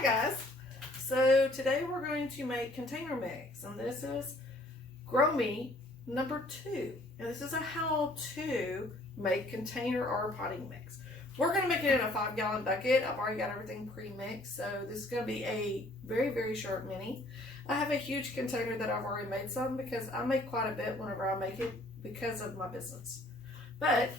Hi guys, so today we're going to make container mix, and this is Grow Me number 2, and this is a how to make container or potting mix. We're going to make it in a 5-gallon bucket. I've already got everything pre-mixed, so this is going to be a very short mini. I have a huge container that I've already made some because I make quite a bit whenever I make it because of my business. But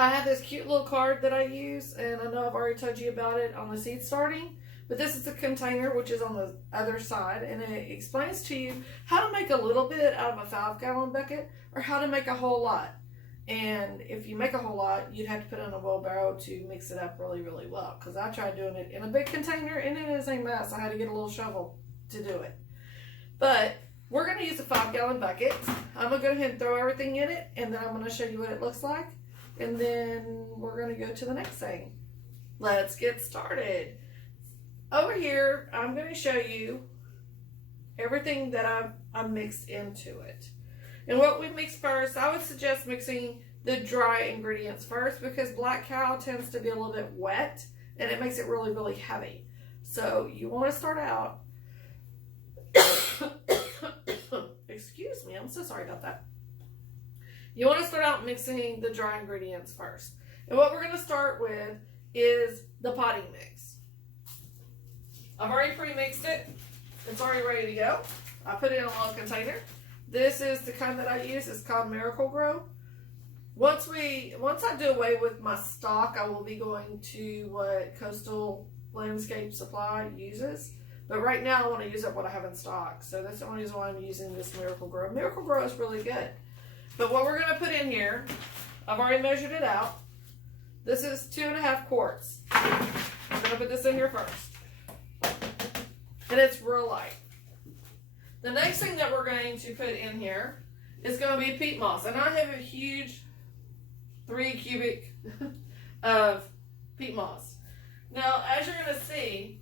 I have this cute little card that I use, and I know I've already told you about it on the seed starting, but this is the container, which is on the other side, and it explains to you how to make a little bit out of a 5-gallon bucket or how to make a whole lot. And if you make a whole lot, you'd have to put it in a wheelbarrow to mix it up really well, because I tried doing it in a big container and it is a mess. I had to get a little shovel to do it. But we're going to use a 5-gallon bucket. I'm going to go ahead and throw everything in it, and then I'm going to show you what it looks like. And then we're going to go to the next thing. Let's get started. Over here, I'm going to show you everything that I've mixed into it. And what we mix first, I would suggest mixing the dry ingredients first, because black cow tends to be a little bit wet and it makes it really heavy. So you want to start out, excuse me, I'm so sorry about that. You want to start out mixing the dry ingredients first. And what we're going to start with is the potting mix. I've already pre-mixed it. It's already ready to go. I put it in a little container. This is the kind that I use. It's called Miracle Grow. Once I do away with my stock, I will be going to what Coastal Landscape Supply uses. But right now I want to use up what I have in stock. So that's the only reason why I'm using this Miracle Grow. Miracle Grow is really good. But what we're going to put in here, I've already measured it out. This is 2.5 quarts. I'm going to put this in here first. And it's real light. The next thing that we're going to put in here is going to be peat moss. And I have a huge 3 cubic of peat moss. Now, as you're going to see,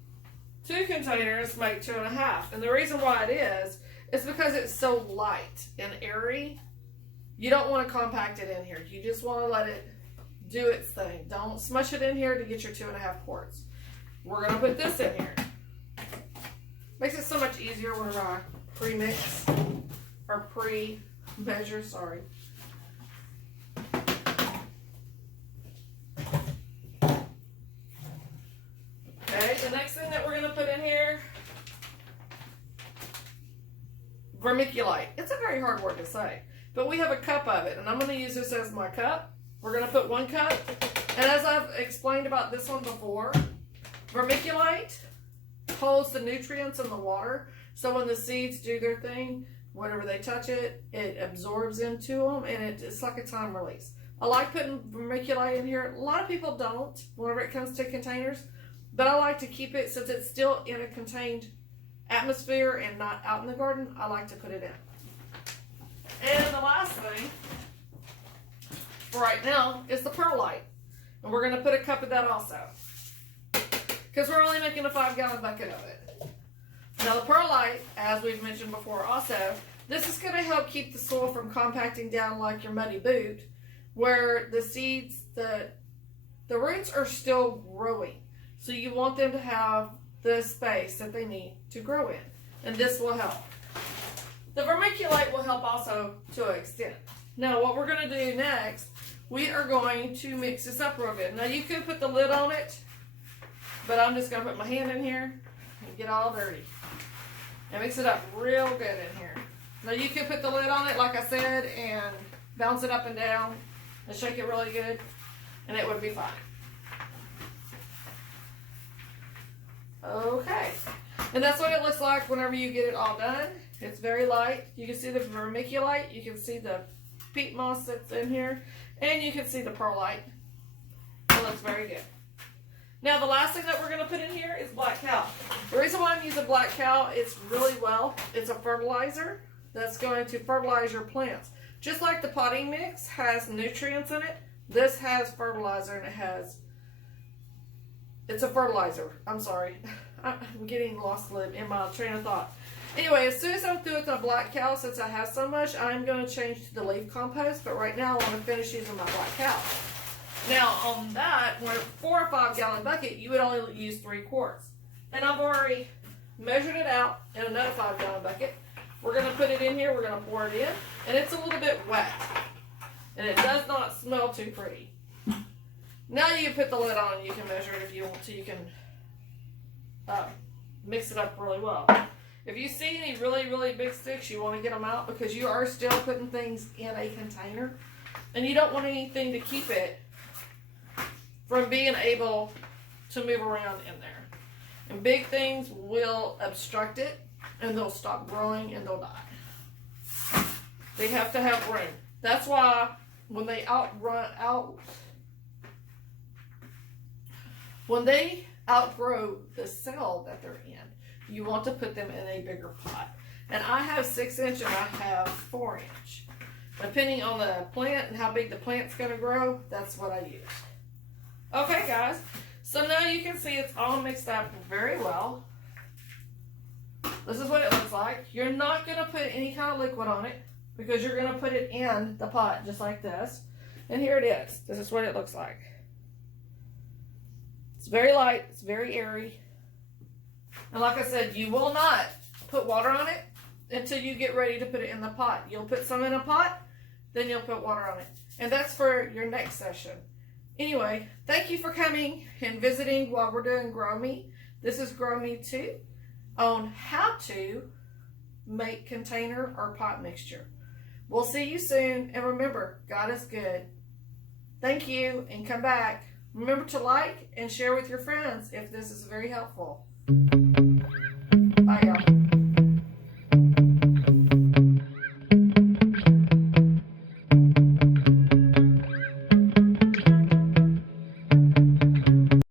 2 containers make 2.5. And the reason why it is because it's so light and airy. You don't want to compact it in here. You just want to let it do its thing. Don't smush it in here to get your 2.5 quarts. We're going to put this in here. Makes it so much easier whenever I pre-mix or pre-measure, sorry. Okay, the next thing that we're going to put in here, vermiculite. It's a very hard word to say. But we have a cup of it, and I'm going to use this as my cup. We're going to put 1 cup. And as I've explained about this one before, vermiculite holds the nutrients in the water. So when the seeds do their thing, whenever they touch it, it absorbs into them, and it's like a time release. I like putting vermiculite in here. A lot of people don't whenever it comes to containers, but I like to keep it, since it's still in a contained atmosphere and not out in the garden, I like to put it in. And the last thing for right now is the perlite. And we're going to put a cup of that also, because we're only making a 5-gallon bucket of it. Now the perlite, as we've mentioned before also, this is going to help keep the soil from compacting down like your muddy boot, where the seeds, the roots are still growing. So you want them to have the space that they need to grow in. And this will help. The vermiculite will help also to an extent. Now what we're going to do next, we are going to mix this up real good. Now you could put the lid on it, but I'm just going to put my hand in here and get all dirty. And mix it up real good in here. Now you could put the lid on it, like I said, and bounce it up and down and shake it really good, and it would be fine. Okay. And that's what it looks like whenever you get it all done. It's very light. You can see the vermiculite. You can see the peat moss that's in here. And you can see the perlite. It looks very good. Now the last thing that we're going to put in here is black cow. The reason why I'm using black cow is really it's a fertilizer that's going to fertilize your plants. Just like the potting mix has nutrients in it, this has fertilizer, and it's a fertilizer. I'm sorry. I'm getting lost in my train of thought. Anyway, as soon as I'm through with my black cow, since I have so much, I'm going to change to the leaf compost. But right now, I want to finish using my black cow. Now, on that, for a 5-gallon bucket, you would only use 3 quarts. And I've already measured it out in another 5-gallon bucket. We're going to put it in here. We're going to pour it in. And it's a little bit wet. And it does not smell too pretty. Now you can put the lid on and you can measure it if you want to. You can mix it up really well. If you see any really, really big sticks, you want to get them out because you are still putting things in a container. And you don't want anything to keep it from being able to move around in there. And big things will obstruct it and they'll stop growing and they'll die. They have to have room. That's why when they outgrow the cell that they're in, you want to put them in a bigger pot. And I have 6-inch and I have 4-inch. Depending on the plant and how big the plant's going to grow, that's what I use. Okay, guys. So now you can see it's all mixed up very well. This is what it looks like. You're not going to put any kind of liquid on it because you're going to put it in the pot just like this. And here it is. This is what it looks like. It's very light. It's very airy. And like I said, you will not put water on it until you get ready to put it in the pot. You'll put some in a pot, then you'll put water on it. And that's for your next session. Anyway, thank you for coming and visiting while we're doing Grow Me. This is Grow Me 2 on how to make container or pot mixture. We'll see you soon. And remember, God is good. Thank you and come back. Remember to like and share with your friends if this is very helpful.